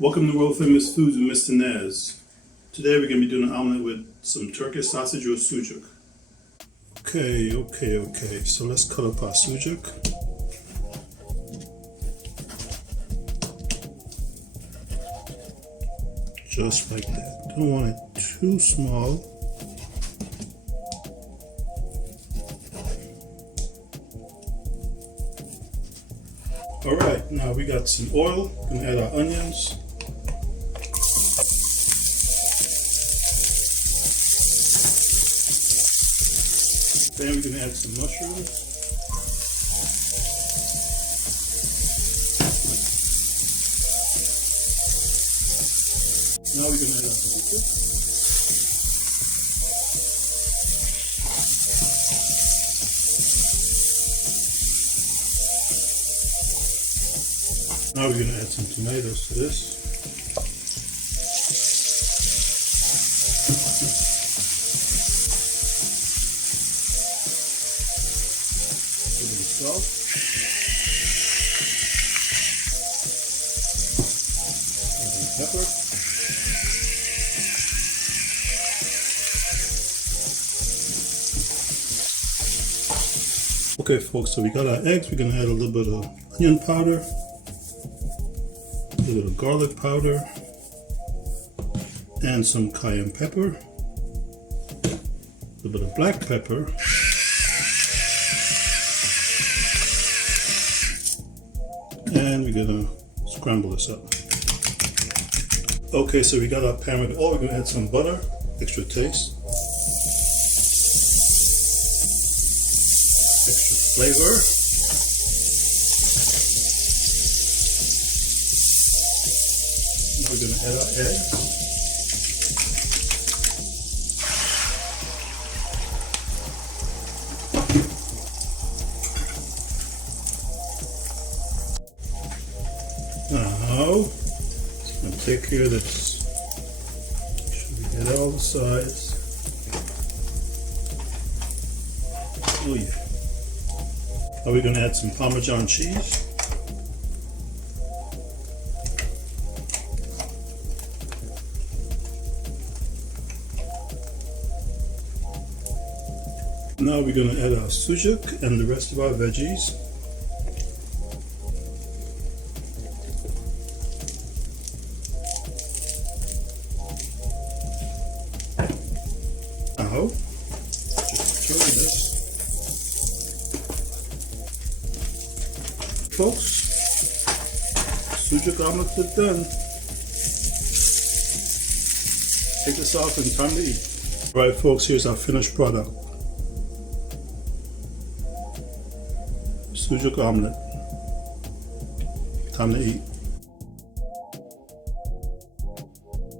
Welcome to World Famous Foods with Mr. Naz. Today we're going to be doing an omelet with some Turkish sausage or sucuk. Okay. So let's cut up our sucuk. Just like that. Don't want it too small. Alright, now we got some oil. We're going to add our onions. Then we're going to add some mushrooms. Now we're going to add our sucuk. Now we're going to add some tomatoes to this. A little salt. A little pepper. Okay folks, so we got our eggs. We're going to add a little bit of onion powder. A little garlic powder and some cayenne pepper, a little bit of black pepper, and we're gonna scramble this up. Okay, so we got our pan with oil. We're gonna add some butter, extra taste, extra flavor. We're going to add our eggs. Now, just going to take care of this. Make sure we get all the sides. Oh yeah. Now we're going to add some Parmesan cheese. Now we're going to add our sucuk and the rest of our veggies. Now, just turn this. Folks, sucuk omelette is done. Take this off and time to eat. Alright folks, here's our finished product. Sucuk omelette. Time to eat.